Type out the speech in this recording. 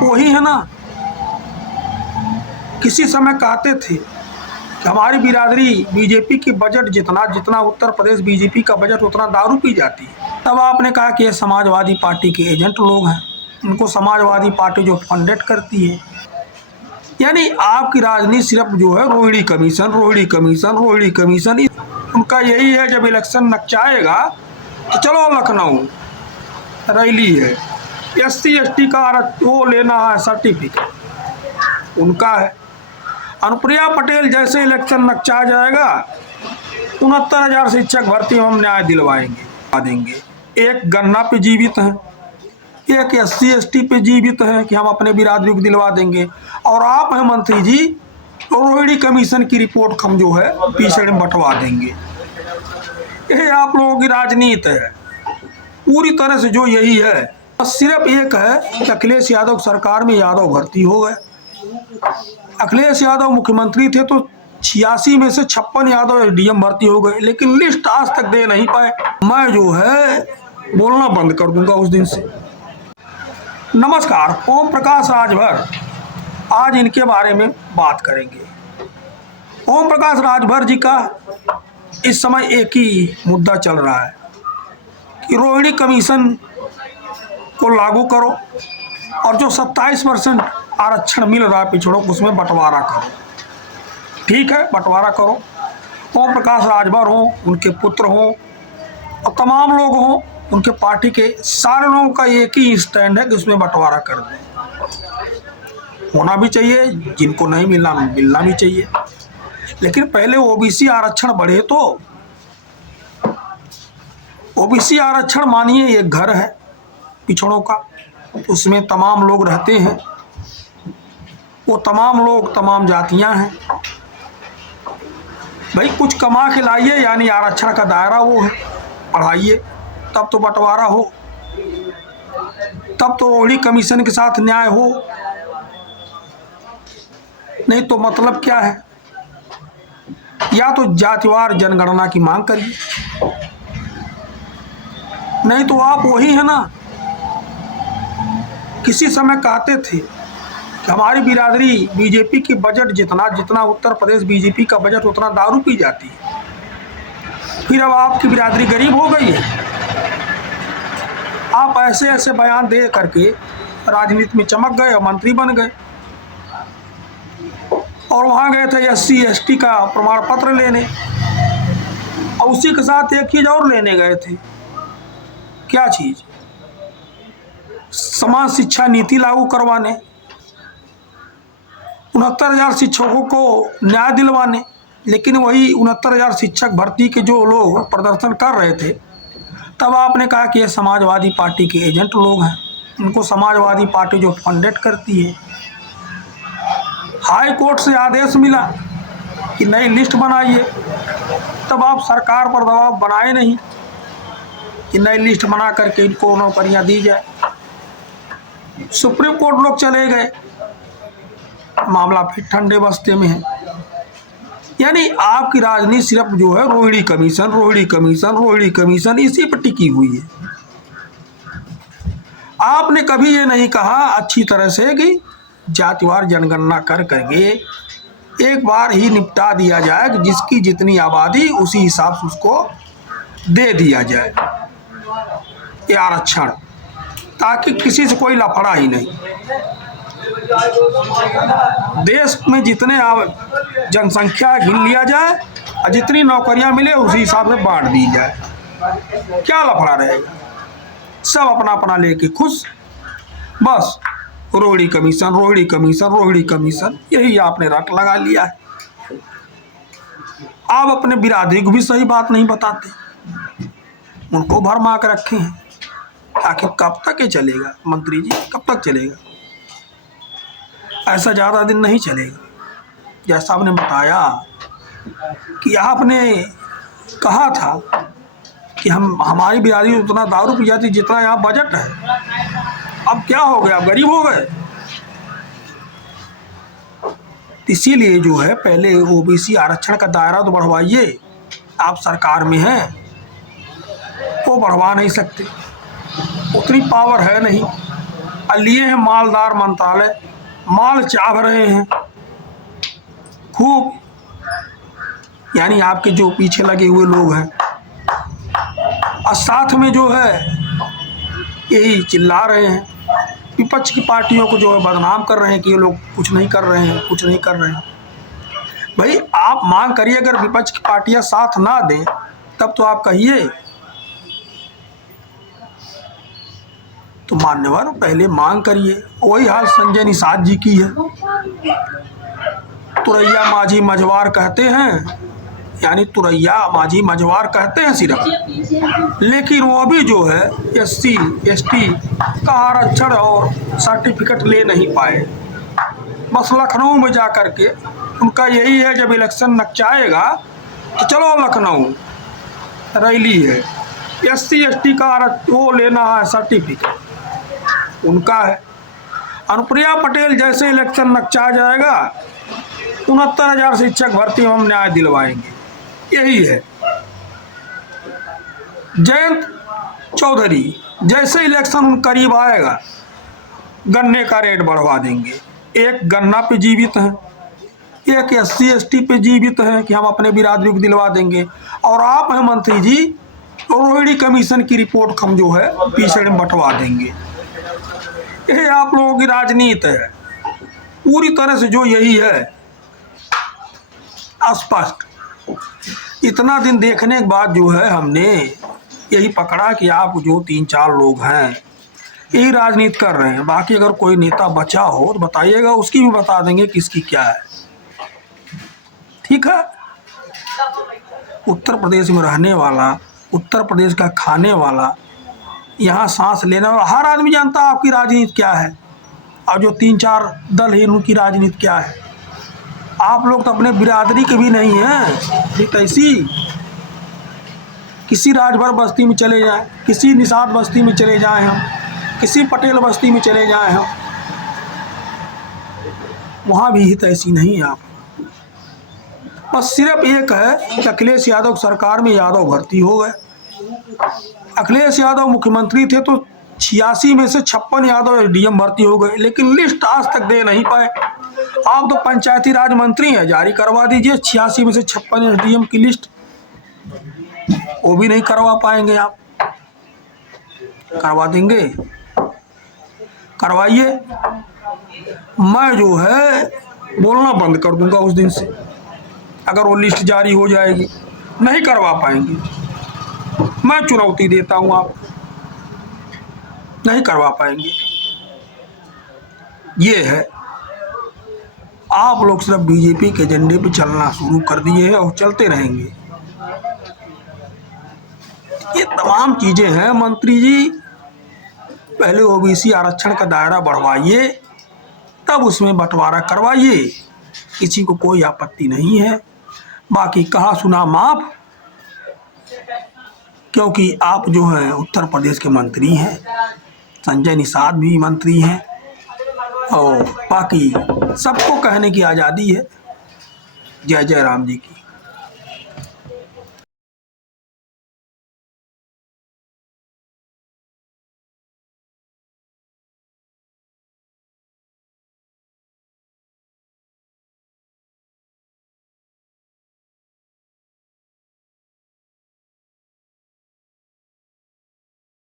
आप वही है ना, किसी समय कहते थे कि हमारी बिरादरी बीजेपी की बजट जितना जितना उत्तर प्रदेश बीजेपी का बजट उतना दारू पी जाती है। तब आपने कहा कि ये समाजवादी पार्टी के एजेंट लोग हैं, उनको समाजवादी पार्टी जो फंडेड करती है। यानी आपकी राजनीति सिर्फ जो है Rohini commission, Rohini commission, Rohini commission, उनका यही है। जब इलेक्शन नकचाएगा तो चलो लखनऊ रैली है, SC ST का वो लेना है सर्टिफिकेट, उनका है। अनुप्रिया पटेल जैसे इलेक्शन नकचा जाएगा 69,000 शिक्षक भर्ती हम न्याय दिलवाएंगे देंगे। एक गन्ना पे जीवित हैं, एक SC ST पे जीवित है कि हम अपने बिरादरी को दिलवा देंगे। और आप हैं मंत्री जी, रोहिणी कमीशन की रिपोर्ट हम जो है पीछे में बंटवा देंगे। ये आप लोगों की राजनीति है पूरी तरह से, जो यही है। बस सिर्फ एक है कि अखिलेश यादव सरकार में यादव भर्ती हो गए। अखिलेश यादव मुख्यमंत्री थे तो 86 में से 56 यादव SDM भर्ती हो गए, लेकिन लिस्ट आज तक दे नहीं पाए। मैं जो है बोलना बंद कर दूंगा उस दिन से। नमस्कार, ओम प्रकाश राजभर, आज इनके बारे में बात करेंगे। ओम प्रकाश राजभर जी का इस समय एक ही मुद्दा चल रहा है कि रोहिणी कमीशन को लागू करो और जो 27% आरक्षण मिल रहा है पिछड़ों को उसमें बंटवारा करो। ठीक है, बंटवारा करो। ओम प्रकाश राजभर हों, उनके पुत्र हों और तमाम लोग हों, उनके पार्टी के सारे लोगों का एक ही स्टैंड है कि उसमें बंटवारा कर दें। होना भी चाहिए, जिनको नहीं मिलना मिलना भी चाहिए। लेकिन पहले OBC आरक्षण बढ़े तो OBC आरक्षण मानिए एक घर है पिछड़ों का, उसमें तमाम लोग रहते हैं, वो तमाम लोग तमाम जातियां हैं। भाई कुछ कमा के लाइए, यानी आरक्षण का दायरा वो है, बढ़ाइए, तब तो बंटवारा हो, तब तो रोहिणी कमीशन के साथ न्याय हो। नहीं तो मतलब क्या है? या तो जातिवार जनगणना की मांग करिए, नहीं तो आप वही है ना, किसी समय कहते थे कि हमारी बिरादरी बीजेपी की बजट जितना जितना उत्तर प्रदेश बीजेपी का बजट उतना दारू पी जाती है। फिर अब आपकी बिरादरी गरीब हो गई है। आप ऐसे ऐसे बयान दे करके राजनीति में चमक गए और मंत्री बन गए, और वहाँ गए थे SC ST का प्रमाण पत्र लेने, और उसी के साथ एक चीज़ और लेने गए थे। क्या चीज़? समान शिक्षा नीति लागू करवाने, 69,000 शिक्षकों को न्याय दिलवाने। लेकिन वही 69,000 शिक्षक भर्ती के जो लोग प्रदर्शन कर रहे थे, तब आपने कहा कि ये समाजवादी पार्टी के एजेंट लोग हैं, उनको समाजवादी पार्टी जो फंडेड करती है। हाई कोर्ट से आदेश मिला कि नई लिस्ट बनाइए, तब आप सरकार पर दबाव बनाए नहीं कि नई लिस्ट बना करके इनको नौकरियां दी जाए। सुप्रीम कोर्ट लोग चले गए, मामला फिर ठंडे बस्ते में है। यानी आपकी राजनीति सिर्फ जो है Rohini commission, Rohini commission, Rohini commission, इसी पर टिकी हुई है। आपने कभी ये नहीं कहा अच्छी तरह से कि जातिवार जनगणना कर करके एक बार ही निपटा दिया जाए, कि जिसकी जितनी आबादी उसी हिसाब से उसको दे दिया जाए ये आरक्षण, ताकि किसी से कोई लफड़ा ही नहीं। देश में जितने जनसंख्या गिन लिया जाए और जितनी नौकरियां मिले उसी हिसाब से बांट दी जाए, क्या लफड़ा रहेगा? सब अपना अपना लेके खुश, बस Rohini commission, Rohini commission, Rohini commission, यही आपने रट लगा लिया है। आप अपने बिरादरी को भी सही बात नहीं बताते, उनको भरमा के रखे हैं। आखिर कब तक ये चलेगा मंत्री जी, कब तक चलेगा? ऐसा ज़्यादा दिन नहीं चलेगा। जैसा आपने बताया कि आपने कहा था कि हमारी बिरादरी उतना दारू पी जाती जितना यहाँ बजट है। अब क्या हो गया? अब गरीब हो गए। इसीलिए जो है पहले OBC आरक्षण का दायरा तो बढ़वाइए। आप सरकार में हैं, वो बढ़वा नहीं सकते, उतनी पावर है नहीं। और लिए हैं मालदार मंत्रालय, माल चाह रहे हैं खूब। यानी आपके जो पीछे लगे हुए लोग हैं और साथ में जो है यही चिल्ला रहे हैं, विपक्ष की पार्टियों को जो है बदनाम कर रहे हैं कि ये लोग कुछ नहीं कर रहे हैं, कुछ नहीं कर रहे हैं। भाई आप मांग करिए, अगर विपक्ष की पार्टियां साथ ना दें तब तो आप कहिए। तो मान्यवर पहले मांग करिए। वही हाल संजय निषाद जी की है। तुरैया माझी मझवार कहते हैं, यानी तुरैया माझी मझवार कहते हैं सिर्फ, लेकिन वो भी जो है SC ST का आरक्षण और सर्टिफिकेट ले नहीं पाए। बस लखनऊ में जा कर के उनका यही है, जब इलेक्शन नकचाएगा तो चलो लखनऊ रैली है, SC ST का वो लेना है सर्टिफिकेट उनका है। अनुप्रिया पटेल जैसे इलेक्शन नकचा जाएगा 69,000 शिक्षक भर्ती हम न्याय दिलवाएंगे, यही है। जयंत चौधरी जैसे इलेक्शन उन करीब आएगा गन्ने का रेट बढ़वा देंगे। एक गन्ना पे जीवित हैं, एक SC ST पे जीवित हैं कि हम अपने बिरादरी को दिलवा देंगे। और आप हैं मंत्री जी, रोहिणी कमीशन की रिपोर्ट हम जो है पीछे में बंटवा देंगे। यही आप लोगों की राजनीति है पूरी तरह से, जो यही है स्पष्ट। इतना दिन देखने के बाद जो है हमने यही पकड़ा कि आप जो 3-4 लोग हैं यही राजनीति कर रहे हैं। बाकी अगर कोई नेता बचा हो तो बताइएगा, उसकी भी बता देंगे किसकी क्या है। ठीक है। उत्तर प्रदेश में रहने वाला, उत्तर प्रदेश का खाने वाला, यहाँ सांस लेने वाला हर आदमी जानता है आपकी राजनीति क्या है और जो 3-4 दल है उनकी राजनीति क्या है। आप लोग तो अपने बिरादरी के भी नहीं हैं। एक ऐसी किसी राजभर बस्ती में चले जाएं, किसी निषाद बस्ती में चले जाएं हम, किसी पटेल बस्ती में चले जाएं हम, वहाँ भी हित ऐसी नहीं है। आप बस सिर्फ एक है कि अखिलेश यादव सरकार में यादव भर्ती हो गए। अखिलेश यादव मुख्यमंत्री थे तो 86 में से 56 यादव SDM भर्ती हो गए, लेकिन लिस्ट आज तक दे नहीं पाए। आप तो पंचायती राज मंत्री हैं, जारी करवा दीजिए 86 में से 56 SDM की लिस्ट। वो भी नहीं करवा पाएंगे आप। करवा देंगे, करवाइए। मैं जो है बोलना बंद कर दूंगा उस दिन से, अगर वो लिस्ट जारी हो जाएगी। नहीं करवा पाएंगे, मैं चुनौती देता हूं, आप नहीं करवा पाएंगे। ये है, आप लोग सिर्फ बीजेपी के एजेंडे पे चलना शुरू कर दिए हैं और चलते रहेंगे। ये तमाम चीजें हैं मंत्री जी। पहले OBC आरक्षण का दायरा बढ़वाइए, तब उसमें बंटवारा करवाइए, किसी को कोई आपत्ति नहीं है। बाकी कहा सुना माफ, क्योंकि आप जो हैं उत्तर प्रदेश के मंत्री हैं, संजय निषाद भी मंत्री हैं, और बाकी सबको कहने की आज़ादी है। जय जय राम जी की।